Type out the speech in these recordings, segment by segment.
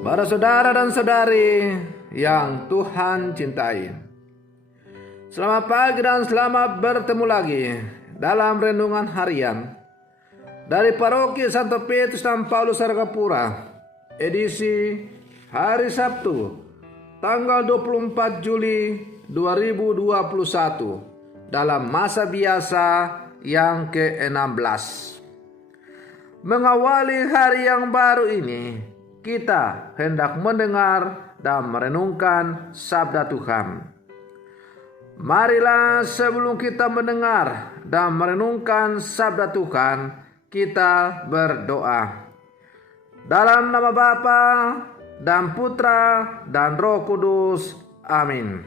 Para saudara dan saudari yang Tuhan cintai, selamat pagi dan selamat bertemu lagi dalam renungan harian dari Paroki Santo Petrus dan Paulus Argapura, edisi hari Sabtu, tanggal 24 Juli 2021, dalam masa biasa yang ke-16. Mengawali hari yang baru ini, kita hendak mendengar dan merenungkan sabda Tuhan. Marilah sebelum kita mendengar dan merenungkan sabda Tuhan, kita berdoa. Dalam nama Bapa dan Putra dan Roh Kudus. Amin.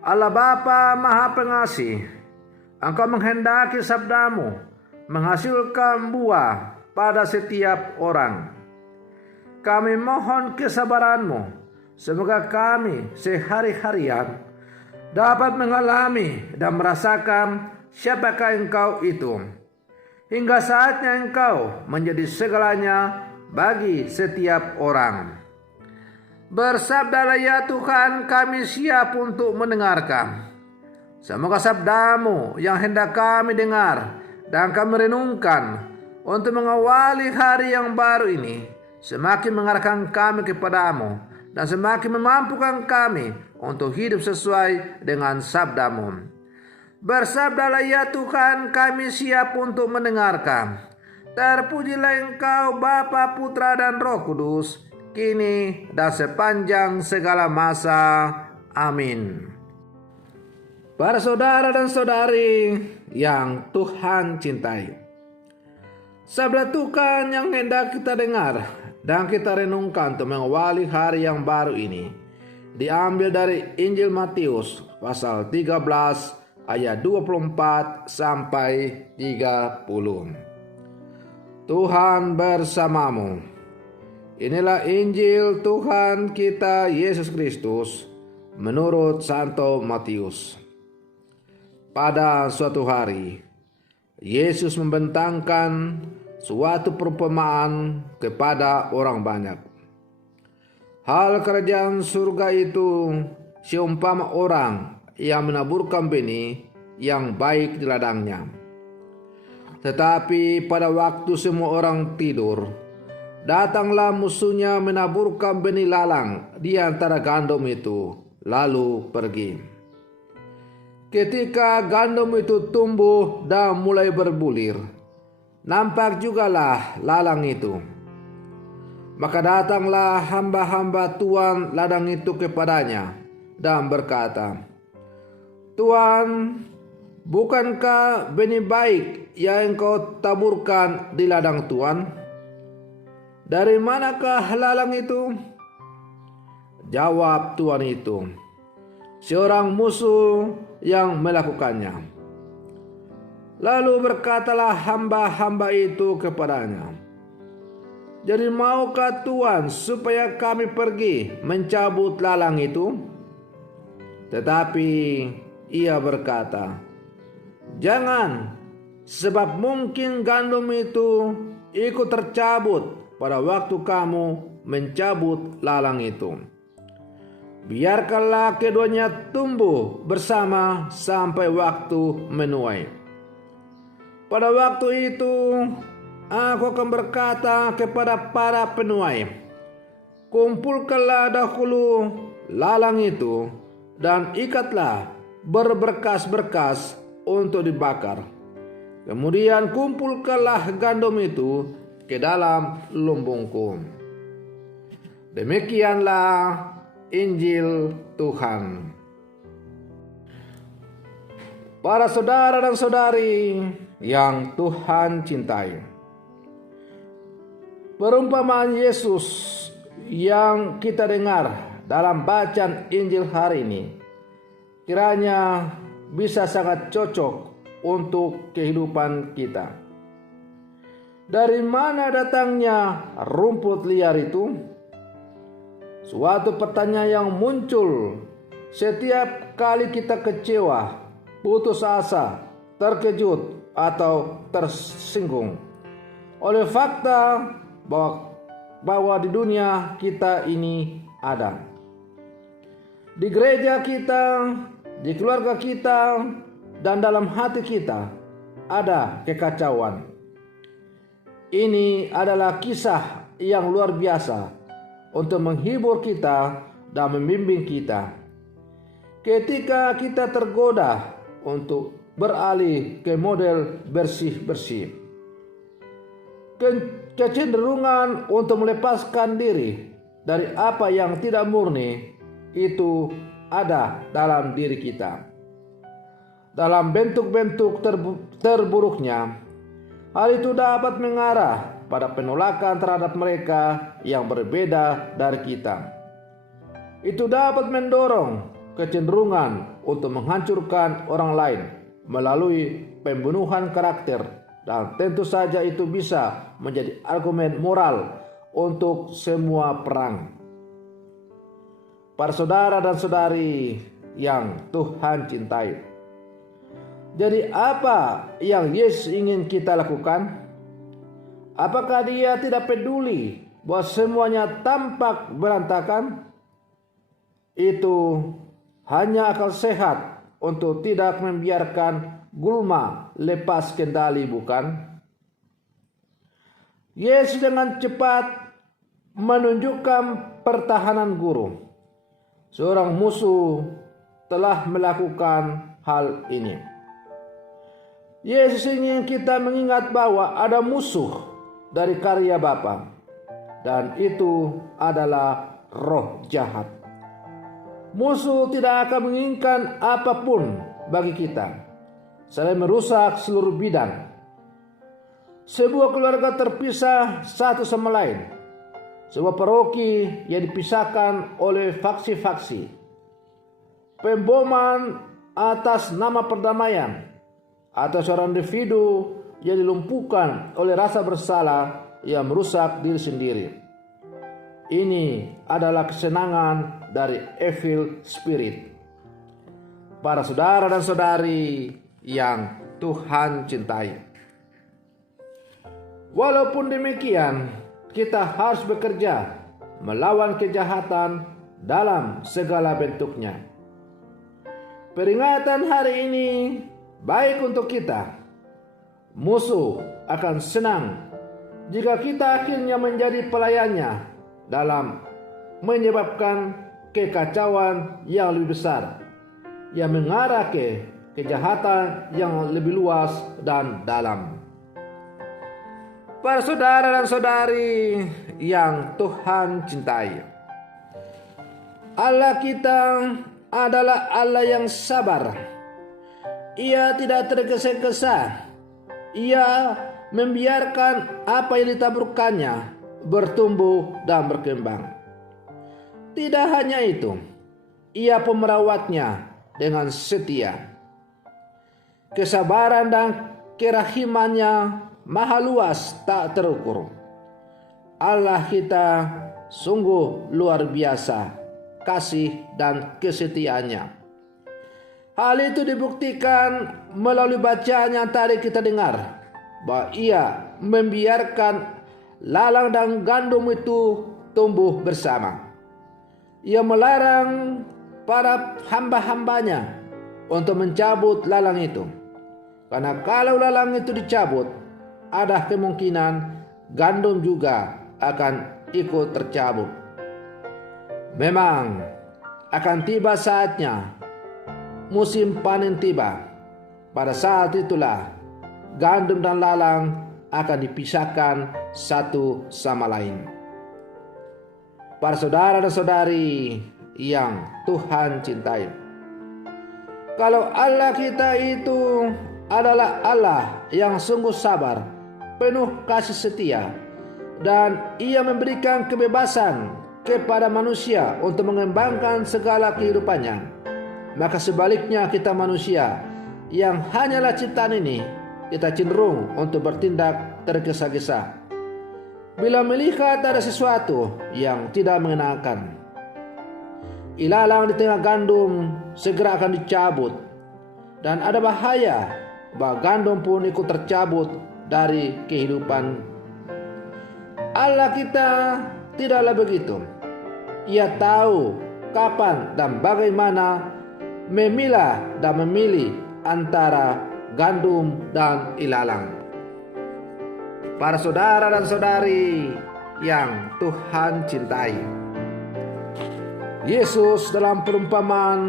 Allah Bapa Maha Pengasih, Engkau menghendaki sabdamu menghasilkan buah pada setiap orang. Kami mohon kesabaran-Mu, semoga kami sehari-harian dapat mengalami dan merasakan siapakah Engkau itu, hingga saatnya Engkau menjadi segalanya bagi setiap orang. Bersabdalah ya Tuhan, kami siap untuk mendengarkan. Semoga sabdamu yang hendak kami dengar dan kami renungkan untuk mengawali hari yang baru ini semakin mengarahkan kami kepadamu dan semakin memampukan kami untuk hidup sesuai dengan sabdamu. Bersabdalah ya Tuhan, kami siap untuk mendengarkan. Terpujilah Engkau Bapa, Putra dan Roh Kudus, kini dan sepanjang segala masa. Amin. Para saudara dan saudari yang Tuhan cintai, sabda Tuhan yang hendak kita dengar dan kita renungkan untuk mengawali hari yang baru ini diambil dari Injil Matius pasal 13 ayat 24 sampai 30. Tuhan bersamamu. Inilah Injil Tuhan kita Yesus Kristus menurut Santo Matius. Pada suatu hari, Yesus membentangkan suatu perumpamaan kepada orang banyak. Hal kerajaan surga itu seumpama orang yang menaburkan benih yang baik di ladangnya. Tetapi pada waktu semua orang tidur, datanglah musuhnya menaburkan benih lalang di antara gandum itu, lalu pergi. Ketika gandum itu tumbuh dan mulai berbulir, nampak jugalah lalang itu. Maka datanglah hamba-hamba tuan ladang itu kepadanya dan berkata, Tuan, bukankah benih baik yang engkau taburkan di ladang Tuan? Dari manakah lalang itu? Jawab tuan itu, seorang musuh yang melakukannya. Lalu berkatalah hamba-hamba itu kepadanya, jadi maukah Tuan supaya kami pergi mencabut lalang itu? Tetapi ia berkata, jangan, sebab mungkin gandum itu ikut tercabut pada waktu kamu mencabut lalang itu. Biarkanlah keduanya tumbuh bersama sampai waktu menuai. Pada waktu itu, aku akan berkata kepada para penuai, kumpulkanlah dahulu lalang itu dan ikatlah berberkas-berkas untuk dibakar. Kemudian kumpulkanlah gandum itu ke dalam lumbungku. Demikianlah Injil Tuhan. Para saudara dan saudari yang Tuhan cintai, perumpamaan Yesus yang kita dengar dalam bacaan Injil hari ini kiranya bisa sangat cocok untuk kehidupan kita. Dari mana datangnya rumput liar itu? Suatu pertanyaan yang muncul setiap kali kita kecewa, putus asa, terkejut, atau tersinggung oleh fakta bahwa bahwa di dunia kita ini ada. Di gereja kita, di keluarga kita, dan dalam hati kita ada kekacauan. Ini adalah kisah yang luar biasa untuk menghibur kita dan membimbing kita. Ketika kita tergoda untuk beralih ke model bersih-bersih, kecenderungan untuk melepaskan diri dari apa yang tidak murni itu ada dalam diri kita. Dalam bentuk-bentuk terburuknya, hal itu dapat mengarah pada penolakan terhadap mereka yang berbeda dari kita. Itu dapat mendorong kecenderungan untuk menghancurkan orang lain melalui pembunuhan karakter, dan tentu saja itu bisa menjadi argumen moral untuk semua perang. Para saudara dan saudari yang Tuhan cintai, jadi apa yang Yesus ingin kita lakukan? Apakah Dia tidak peduli bahwa semuanya tampak berantakan? Itu hanya akal sehat untuk tidak membiarkan gulma lepas kendali, bukan? Yesus dengan cepat menunjukkan pertahanan guru. Seorang musuh telah melakukan hal ini. Yesus ingin kita mengingat bahwa ada musuh dari karya Bapa, dan itu adalah roh jahat. Musuh tidak akan menginginkan apapun bagi kita selain merusak seluruh bidang. Sebuah keluarga terpisah satu sama lain. Sebuah paroki yang dipisahkan oleh faksi-faksi. Pemboman atas nama perdamaian, atau seorang individu yang dilumpuhkan oleh rasa bersalah yang merusak diri sendiri. Ini adalah kesenangan dari evil spirit. Para saudara dan saudari yang Tuhan cintai, walaupun demikian, kita harus bekerja melawan kejahatan dalam segala bentuknya. Peringatan hari ini baik untuk kita. Musuh akan senang jika kita akhirnya menjadi pelayannya dalam menyebabkan kekacauan yang lebih besar, yang mengarah ke kejahatan yang lebih luas dan dalam. Para saudara dan saudari yang Tuhan cintai, Allah kita adalah Allah yang sabar. Ia tidak tergesa-gesa. Ia membiarkan apa yang ditaburkannya bertumbuh dan berkembang. Tidak hanya itu, Ia pun merawatnya dengan setia. Kesabaran dan kerahimannya maha luas tak terukur. Allah kita sungguh luar biasa kasih dan kesetiaannya. Hal itu dibuktikan melalui bacaan yang tadi kita dengar, bahwa Ia membiarkan lalang dan gandum itu tumbuh bersama. Ia melarang para hamba-hambanya untuk mencabut lalang itu, karena kalau lalang itu dicabut, ada kemungkinan gandum juga akan ikut tercabut. Memang akan tiba saatnya, musim panen tiba. Pada saat itulah gandum dan lalang akan dipisahkan satu sama lain. Para saudara dan saudari yang Tuhan cintai, kalau Allah kita itu adalah Allah yang sungguh sabar, penuh kasih setia, dan Ia memberikan kebebasan kepada manusia untuk mengembangkan segala kehidupannya, maka sebaliknya kita manusia yang hanyalah ciptaan ini, kita cenderung untuk bertindak tergesa-gesa. Bila melihat ada sesuatu yang tidak mengenakan, ilalang di tengah gandum segera akan dicabut, dan ada bahaya bahwa gandum pun ikut tercabut dari kehidupan. Allah kita tidaklah begitu. Ia tahu kapan dan bagaimana memilah dan memilih antara gandum dan ilalang. Para saudara dan saudari yang Tuhan cintai, Yesus dalam perumpamaan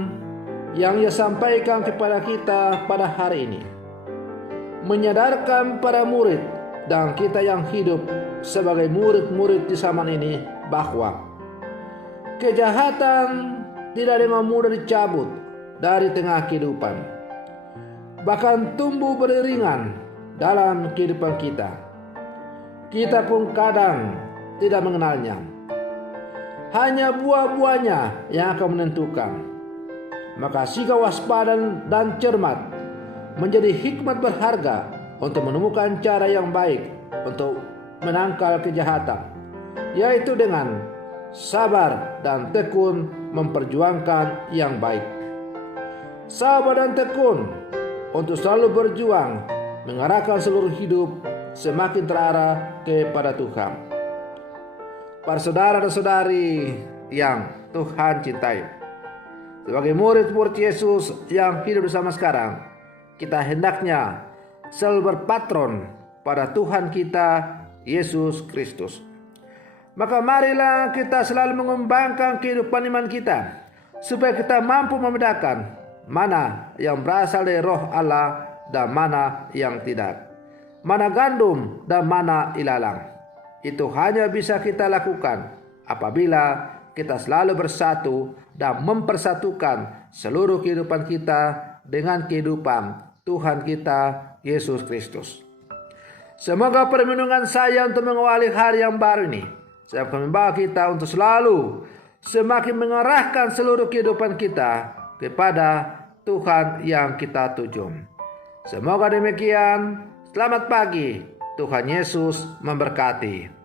yang Ia sampaikan kepada kita pada hari ini menyadarkan para murid dan kita yang hidup sebagai murid-murid di zaman ini bahwa kejahatan tidak dengan mudah dicabut dari tengah kehidupan, bahkan tumbuh beriringan dalam kehidupan kita. Kita pun kadang tidak mengenalnya. Hanya buah-buahnya yang akan menentukan. Maka sikap waspada dan cermat menjadi hikmat berharga untuk menemukan cara yang baik untuk menangkal kejahatan, yaitu dengan sabar dan tekun memperjuangkan yang baik. Sabar dan tekun untuk selalu berjuang mengarahkan seluruh hidup semakin terarah kepada Tuhan. Para saudara dan saudari yang Tuhan cintai, sebagai murid-murid Yesus yang hidup bersama sekarang, kita hendaknya selalu berpatron pada Tuhan kita Yesus Kristus. Maka marilah kita selalu mengembangkan kehidupan iman kita, supaya kita mampu membedakan mana yang berasal dari Roh Allah dan mana yang tidak, mana gandum dan mana ilalang. Itu hanya bisa kita lakukan apabila kita selalu bersatu dan mempersatukan seluruh kehidupan kita dengan kehidupan Tuhan kita Yesus Kristus. Semoga perlindungan saya untuk mengawali hari yang baru ini saya akan membawa kita untuk selalu semakin mengarahkan seluruh kehidupan kita kepada Tuhan yang kita tuju. Semoga demikian. Selamat pagi. Tuhan Yesus memberkati.